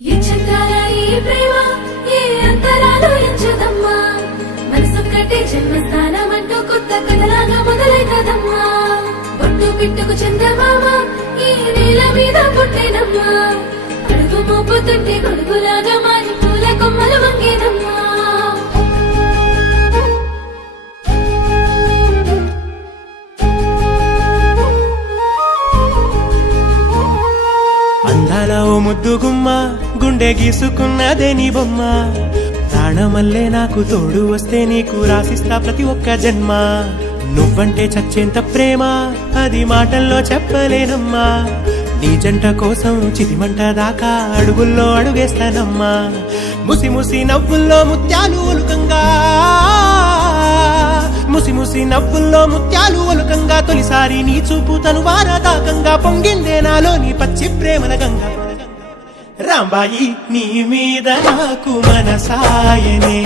ఈ చిత్రాల ఈ ప్రేమ ఏ అంతరాలు ఎంచదమ్మా మనసొక్కటే జన్మస్థానం అంటూ కొత్త కథలాగా మొదలైతదమ్మా పొట్టు పిట్టుకు చందమామ ఈ నేల మీద పుట్టేనమ్మా అడుగు మోపుతుంటే గొడుగులాగా మారి పూల కొమ్మలు వంగేనమ్మా అందాల ఓ ముద్దుగుమ్మ గుండె గీసుకున్నదే నీ బొమ్మ ప్రాణమల్లే నాకు తోడు వస్తే నీకు రాసిస్తా ప్రతి ఒక్క జన్మ నువ్వంటే చచ్చేంత ప్రేమ అది మాటల్లో చెప్పలేనమ్మా నీ జంట కోసం చితిమంట దాకా అడుగుల్లో అడుగేస్తానమ్మా ముసి ముసి నవ్వుల్లో ముత్యాలు ఒలుకంగా ముసి ముసి నవ్వుల్లో ముత్యాలు ఒలుకంగా తొలిసారి నీ చూపు తను వారదాకంగా పొంగిందే నాలో నీ పచ్చి ప్రేమల గంగా రాంబాయి నీ మీద నాకు మనసాయనే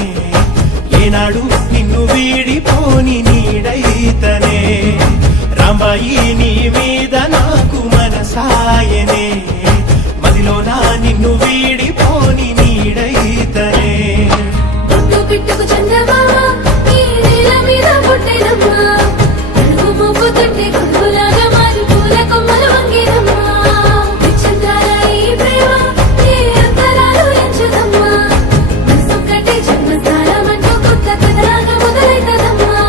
ఏనాడు నిన్ను వీడిపోని నీడైతనే రాంబాయి నీ మీద నాకు మనసాయనే మదిలోనా నిన్ను వీడిపోని నీడైతనే పొట్టు పిట్టుకు చందమామ ఈ నేల మీద పుట్టేనమ్మా అడుగు మోపుతుంటే గొడుగులాగా మారి పూల కొమ్మలు వంగేనమ్మా ఈ చిత్రాల ఈ ప్రేమ ఏ అంతరాలు ఎంచదమ్మా మనసొక్కటే జన్మస్థానం అంటూ కొత్త కథలాగా మొదలైతదమ్మా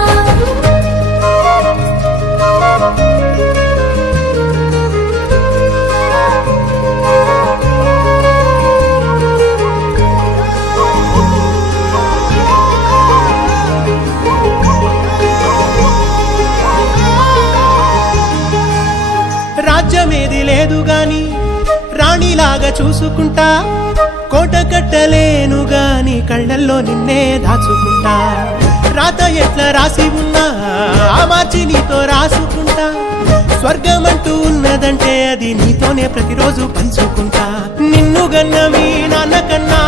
రాజ్యమేది లేదు గాని రాణిలాగా చూసుకుంటా కోట కట్టలేను గాని కళ్ళల్లో నిన్నే దాచుకుంటా రాత ఎట్లా రాసి ఉన్నా ఆ మార్చి నీతో రాసుకుంటా స్వర్గమంటూ ఉన్నదంటే అది నీతోనే ప్రతిరోజు పంచుకుంటా నిన్ను గన్న మీ నాన్న కన్నా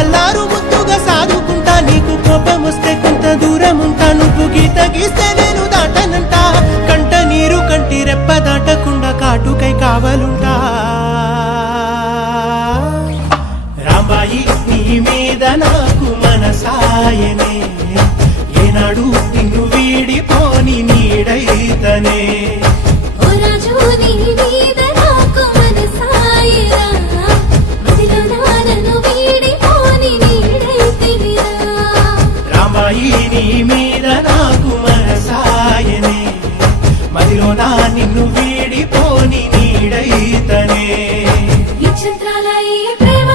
అల్లారు ముద్దుగా సాదుకుంటా నీకు కోపం వస్తే కొంత దూరం ఉంటా నువ్వు గీత గీస్తే నేను దాటనంటా కంట నీరు కంటి రెప్ప దాటకుండా కాటుకై కావలుంటా రాంబాయి నీ మీద నాకు మనసాయనే ఏనాడు నిన్ను వీడిపోని నీడైతనే ఓ రాజు నీ మీద నాకు మనసాయరా మదిలో నన్ను వీడిపోని నీడైతివిరా రాంబాయి నీ మీద నాకు మనసాయనే మదిలోనా నిన్ను వీడిపోని నీడైతనే ఈ చిత్రాల ఈ ప్రేమ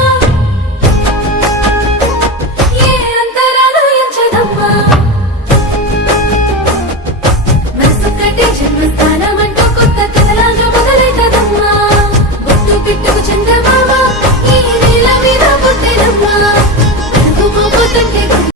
ఏ అంతరాలు ఎంచదమ్మా మనసొక్కటే జన్మస్థానం అంటూ కొత్త కథలాగా మొదలైతదమ్మా పొట్టు పిట్టుకు చందమామ ఈ నేల మీద పుట్టేనమ్మా అడుగు మోపుతుంటే